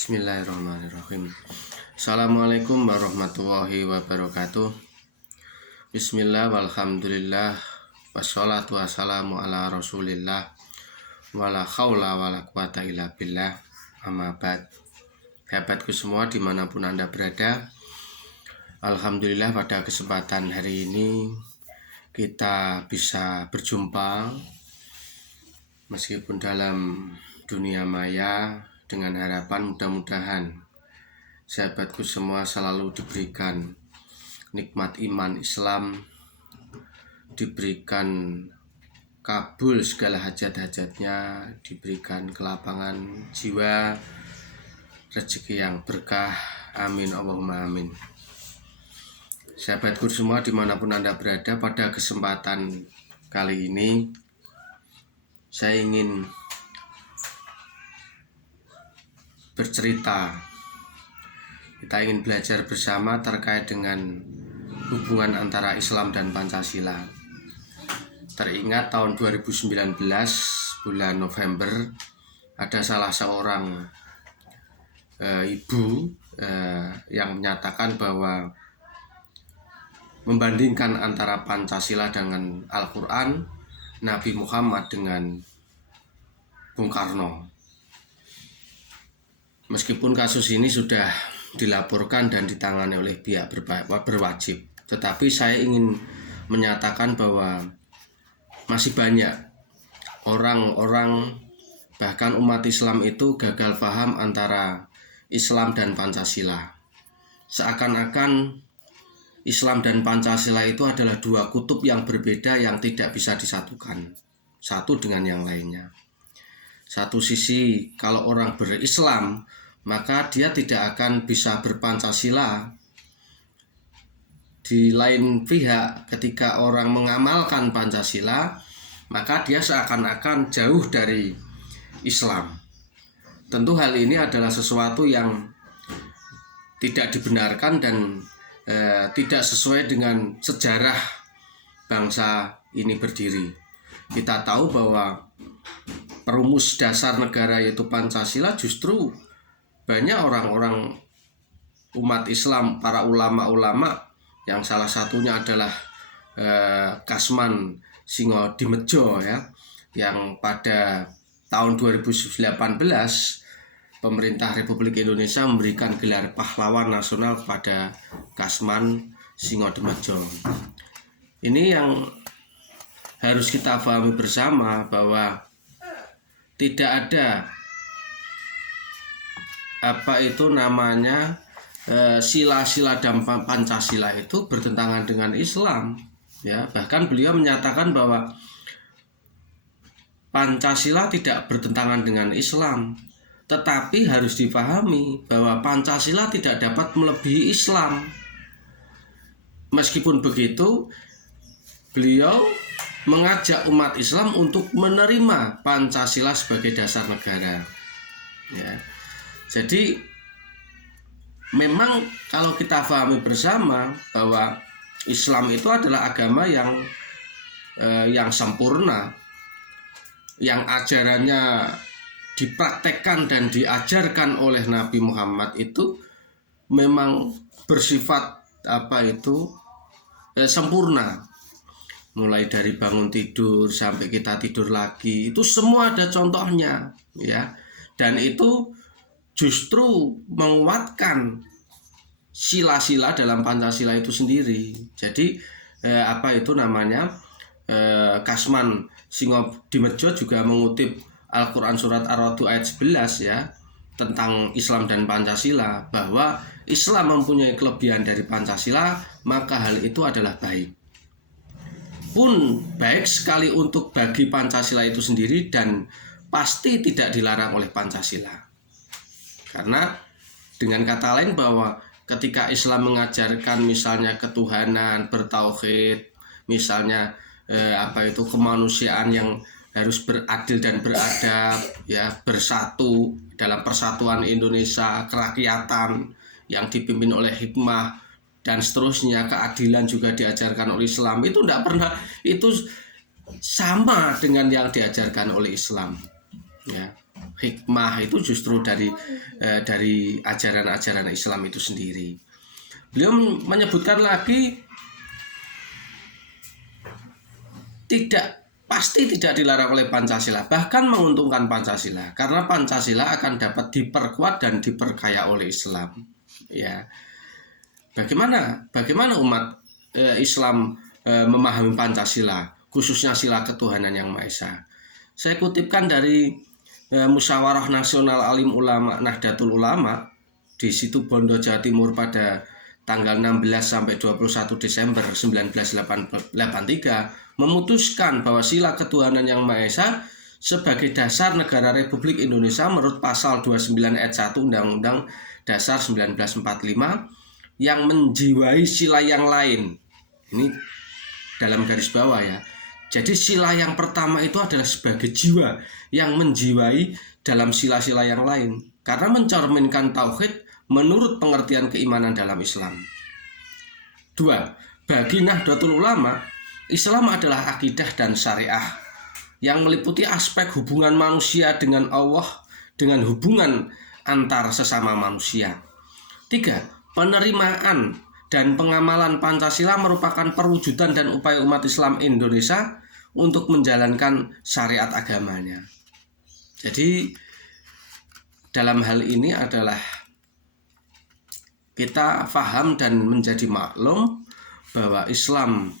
Bismillahirrahmanirrahim. Assalamualaikum warahmatullahi wabarakatuh. Bismillah walhamdulillah wassalatu wassalamu ala rasulillah wala khawla wala quwata illa billah. Amma ba'd. Sahabatku semua dimanapun Anda berada, alhamdulillah pada kesempatan hari ini kita bisa berjumpa meskipun dalam dunia maya, dengan harapan mudah-mudahan sahabatku semua selalu diberikan nikmat iman Islam, diberikan kabul segala hajat-hajatnya, diberikan kelapangan jiwa, rezeki yang berkah, amin Allahumma amin. Sahabatku semua dimanapun Anda berada, pada kesempatan kali ini saya ingin bercerita. Kita ingin belajar bersama terkait dengan hubungan antara Islam dan Pancasila. Teringat tahun 2019 bulan November, ada salah seorang ibu yang menyatakan bahwa membandingkan antara Pancasila dengan Al-Quran, Nabi Muhammad dengan Bung Karno. Meskipun kasus ini sudah dilaporkan dan ditangani oleh pihak berwajib, tetapi saya ingin menyatakan bahwa masih banyak orang-orang, bahkan umat Islam itu gagal paham antara Islam dan Pancasila. Seakan-akan Islam dan Pancasila itu adalah dua kutub yang berbeda yang tidak bisa disatukan satu dengan yang lainnya. Satu sisi, kalau orang berislam maka dia tidak akan bisa berpancasila. Di lain pihak, ketika orang mengamalkan Pancasila, maka dia seakan-akan jauh dari Islam. Tentu hal ini adalah sesuatu yang tidak dibenarkan dan tidak sesuai dengan sejarah bangsa ini berdiri. Kita tahu bahwa perumus dasar negara yaitu Pancasila justru banyak orang-orang umat Islam, para ulama-ulama, yang salah satunya adalah Kasman Singodimedjo ya, yang pada tahun 2018 pemerintah Republik Indonesia memberikan gelar pahlawan nasional kepada Kasman Singodimedjo. Ini yang harus kita pahami bersama, bahwa tidak ada sila-sila dan Pancasila itu bertentangan dengan Islam ya. Bahkan beliau menyatakan bahwa Pancasila tidak bertentangan dengan Islam, tetapi harus dipahami bahwa Pancasila tidak dapat melebihi Islam. Meskipun begitu, beliau mengajak umat Islam untuk menerima Pancasila sebagai dasar negara ya. Jadi memang kalau kita pahami bersama bahwa Islam itu adalah agama yang sempurna, yang ajarannya dipraktekkan dan diajarkan oleh Nabi Muhammad itu memang bersifat sempurna. Mulai dari bangun tidur sampai kita tidur lagi, itu semua ada contohnya ya. Dan itu justru menguatkan sila-sila dalam Pancasila itu sendiri. Jadi Kasman Singodimedjo juga mengutip Al-Quran surat Ar-Ra'd ayat 11 ya, tentang Islam dan Pancasila, bahwa Islam mempunyai kelebihan dari Pancasila, maka hal itu adalah baik. Pun baik sekali untuk bagi Pancasila itu sendiri, dan pasti tidak dilarang oleh Pancasila. Karena dengan kata lain, bahwa ketika Islam mengajarkan misalnya ketuhanan, bertauhid, misalnya kemanusiaan yang harus beradil dan beradab ya, bersatu dalam persatuan Indonesia, kerakyatan yang dipimpin oleh hikmah dan seterusnya, keadilan juga diajarkan oleh Islam. Itu tidak pernah, itu sama dengan yang diajarkan oleh Islam ya. hikmah itu justru dari ajaran-ajaran Islam itu sendiri. Beliau menyebutkan lagi pasti tidak dilarang oleh Pancasila, bahkan menguntungkan Pancasila, karena Pancasila akan dapat diperkuat dan diperkaya oleh Islam. Ya, bagaimana umat Islam memahami Pancasila, khususnya sila ketuhanan yang Maha Esa. Saya kutipkan dari Musyawarah Nasional Alim Ulama Nahdlatul Ulama di Situbondo, Jawa Timur pada tanggal 16 sampai 21 Desember 1983 memutuskan bahwa sila ketuhanan yang Maha Esa sebagai dasar negara Republik Indonesia menurut pasal 29 ayat 1 Undang-Undang Dasar 1945 yang menjiwai sila yang lain. Ini dalam garis bawah ya. Jadi sila yang pertama itu adalah sebagai jiwa yang menjiwai dalam sila-sila yang lain, karena mencerminkan tauhid menurut pengertian keimanan dalam Islam. 2. Bagi Nahdlatul Ulama, Islam adalah akidah dan syariah yang meliputi aspek hubungan manusia dengan Allah, dengan hubungan antar sesama manusia. 3. Penerimaan dan pengamalan Pancasila merupakan perwujudan dan upaya umat Islam Indonesia untuk menjalankan syariat agamanya. Jadi dalam hal ini adalah kita paham dan menjadi maklum bahwa Islam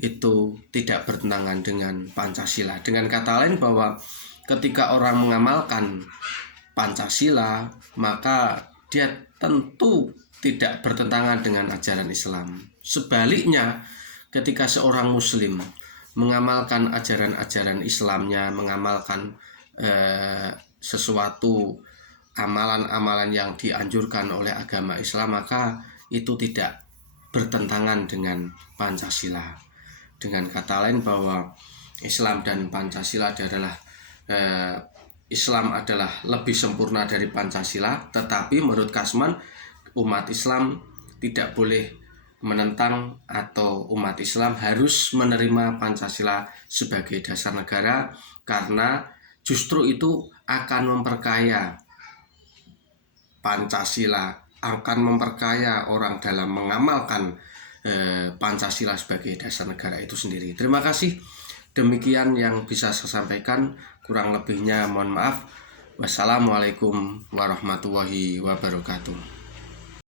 itu tidak bertentangan dengan Pancasila. Dengan kata lain, bahwa ketika orang mengamalkan Pancasila, maka dia tentu tidak bertentangan dengan ajaran Islam. Sebaliknya, ketika seorang Muslim mengamalkan ajaran-ajaran Islamnya, mengamalkan sesuatu amalan-amalan yang dianjurkan oleh agama Islam, maka itu tidak bertentangan dengan Pancasila. Dengan kata lain, bahwa Islam dan Pancasila adalah Islam adalah lebih sempurna dari Pancasila, tetapi menurut Kasman, umat Islam tidak boleh menentang atau umat Islam harus menerima Pancasila sebagai dasar negara, karena justru itu akan memperkaya Pancasila, akan memperkaya orang dalam mengamalkan Pancasila sebagai dasar negara itu sendiri. Terima kasih. Demikian yang bisa saya sampaikan, kurang lebihnya mohon maaf. Wassalamualaikum warahmatullahi wabarakatuh.